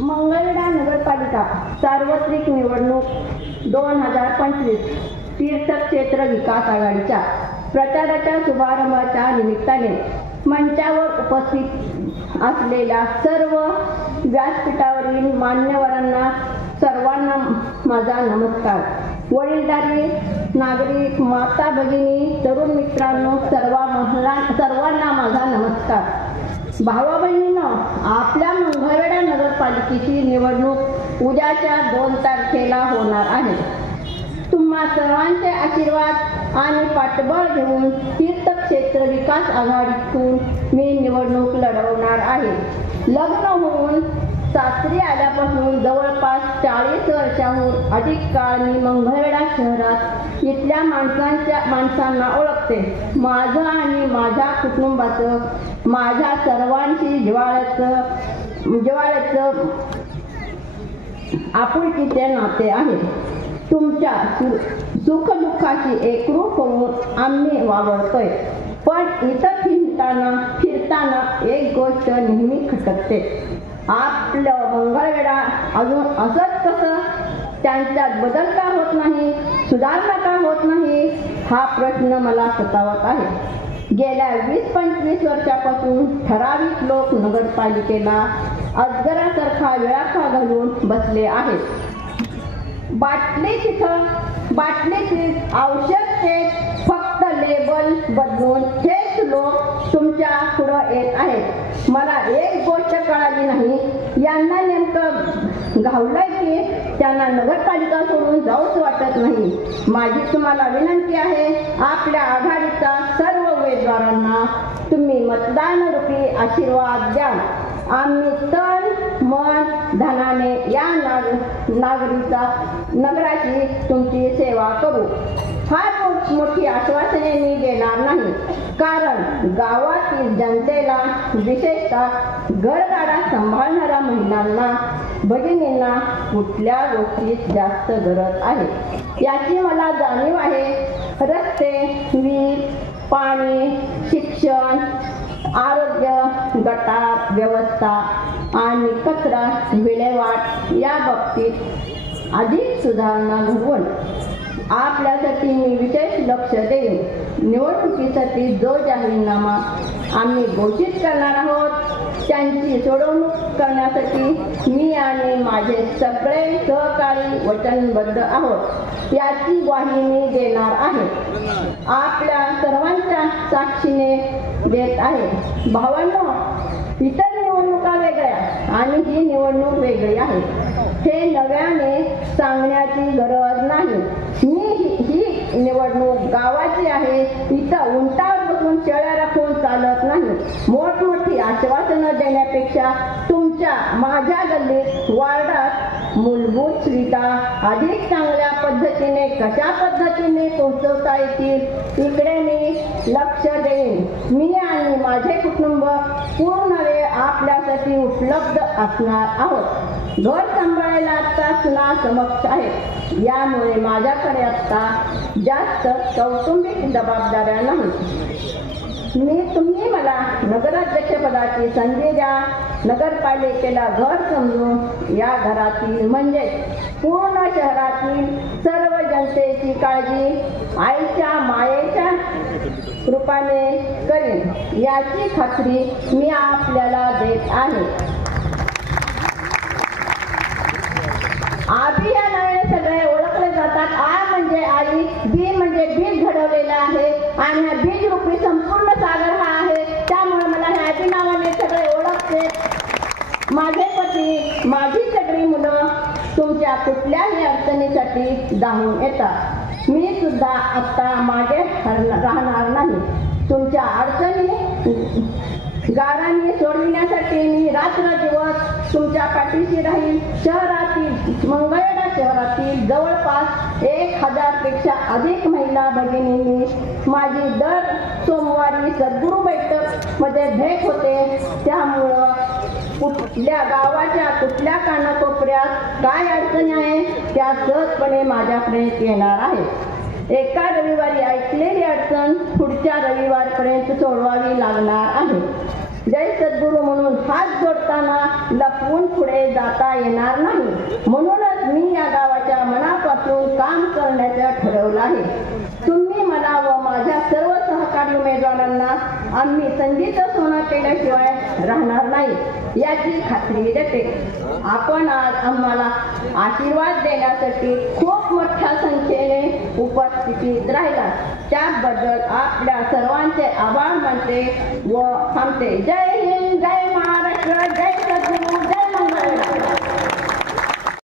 मंगळवेढा नगरपालिका सार्वत्रिक निवडणूक 2025 तीर्थक्षेत्र विकास आघाडीच्या प्रचाराच्या शुभारंभाच्या निमित्ताने मंचावर उपस्थित असलेल्या सर्व व्यासपीठावरील मान्यवरांना सर्वांना माझा नमस्कार. वडीलधारी नागरिक, माता भगिनी, तरुण मित्रांनो, सर्वांना माझा नमस्कार. भावा बहिणींनो, आपल्या मंगळवेढा नगरपालिकेची निवडणूक उद्याच्या 2 तारखेला होणार आहे. तुम्हा सर्वांचे आशीर्वाद आणि पाठबळ घेऊन तीर्थक्षेत्र विकास आघाडीतून मी निवडणूक लढवणार आहे. लग्न होऊन सासरी आल्यापासून जवळपास 40 वर्षांहून अधिक काळ मी मंगळवेढा शहरात इथल्या माणसांना ओळखते. माझं आणि माझ्या कुटुंबाचं, माझ्या सर्वांशी जिव्हाळ्याचं आपुलकीचे नाते आहे. तुमच्या सुखदुःखाशी एकरूप होऊन आम्ही वावरतोय. पण इथं फिरताना एक गोष्ट नेहमी खटकते. आपलं मंगळवेढा अजून असंच कसं? त्यांच्यात बदल का होत नाही? सुधारणा का होत नाही? हा प्रश्न मला सतावत आहे. गेल्या 20-25 वर्षापासून ठराविक लोक नगरपालिकेला अजगरासारखा विळखा घालून बसले आहेत. बाटलीची औषध तेच फक्त लेबल बदलून हेच लोक तुमच्या पुढे येत आहेत. मला एक गोष्ट कळाली नाही, यांना नेमकं घावलंय की त्यांना नगरपालिका सोडून जाऊच वाटत नाही. माझी तुम्हाला विनंती आहे, आपल्या आघाडीच्या सर्व उमेदवारांना तुम्ही मतदान रूपी आशीर्वाद द्या. आम्ही तन मन धनाने या नगराची तुमची सेवा करू. फार मोठी आश्वासने मी देणार नाही, कारण गावातील जनतेला, विशेषतः घरगाडा सांभाळणाऱ्या महिलांना, भगिनींना कुठल्या गोष्टीत जास्त गरज आहे याची मला जाणीव आहे. रस्ते, वीज, पाणी, शिक्षण, आरोग्य, गटार व्यवस्था आणि कचरा विल्हेवाट या बाबतीत अधिक सुधारणा घडवून आपल्यासाठी मी विशेष लक्ष देईन. निवडणुकीसाठी जो जाहीरनामा आम्ही घोषित करणार आहोत त्यांची सोडवणूक करण्यासाठी मी आणि माझे सगळे सहकारी वचनबद्ध आहोत याची ग्वाही मी देणार आहे. आपल्या सर्वांच्या साक्षीने देत आहे. भावांनो, इतर निवडणुका वेगळ्या आणि ही निवडणूक वेगळी आहे हे नव्याने सांगण्याची गरज नाही. ही निवडणूक गावाची आहे. इथं उंटावर बसून शेळ्या राखून चालत नाही. मोठमोठी आश्वासनं देण्यापेक्षा तुमच्या माझ्या गल्लीत, वार्डात मूलभूत सुविधा अधिक चांगल्या पद्धतीने कशा पद्धतीने पोहोचवता येतील इकडे मी लक्ष देईन. मी आणि माझे कुटुंब पूर्ण वेळ आपल्यासाठी उपलब्ध असणार आहोत. घर सांभाळायला आता सुना समक्ष आहे, यामुळे माझ्याकडे आता जास्त कौटुंबिक जबाबदाऱ्या नाहीत. तुम्ही मला नगराध्यक्षपदाची संधी द्या. नगरपालिकेला घर समजून या घरातील म्हणजे पूर्ण शहरातील सर्व जनतेची काळजी आईच्या मायेच्या रूपाने करीन याची खात्री मी आपल्याला देत आहे. आधी या नावाने सगळे ओळखले जातात. आ म्हणजे आई, बी म्हणजे बीज घडवलेला आहे आणि हा बीज रूपी संपूर्ण सागर हा आहे. त्यामुळे मला ह्या आधी नावाने सगळे ओळखते. माझे पती, माझी सगळी मुलं तुमच्या कुठल्याही अडचणीसाठी धावून येतात. मी सुद्धा आता मागे राहणार नाही. तुमच्या अडचणी गारांनी सोडविण्यासाठी मी रात्रदिवस तुमच्या पाठीशी राहील. मंगळवेढा शहरातील जवळपास 1000 पेक्षा अधिक महिला भगिनींनी माझी दर सोमवारी सद्गुरू बैठक मध्ये भेट होते. त्यामुळं कुठल्या गावाच्या कुठल्या कानाकोपऱ्यात काय अडचणी आहे त्या सहजपणे माझ्याकडे येणार आहे. एका रविवारी ऐकलेली अडचण पुढच्या रविवारपर्यंत सोडवावी लागणार आहे. जय सद्गुरू म्हणून हात जोडताना लपवून पुढे जाता येणार नाही. म्हणूनच मी या गावाच्या मनापासून काम करण्याचं ठरवलं आहे. तुम्ही मला व माझ्या सर्व सहकारी उमेदवारांना आम्ही संधीचं सोनं केल्याशिवाय राहणार नाही याची खात्री देते. आपण आज आम्हाला आशीर्वाद देण्यासाठी खूप मोठ्या संख्येने उपस्थितीत राहिला त्याबद्दल आपल्या सर्वांचे आभार मानते व थांबते. जय हिंद, जय महाराष्ट्र.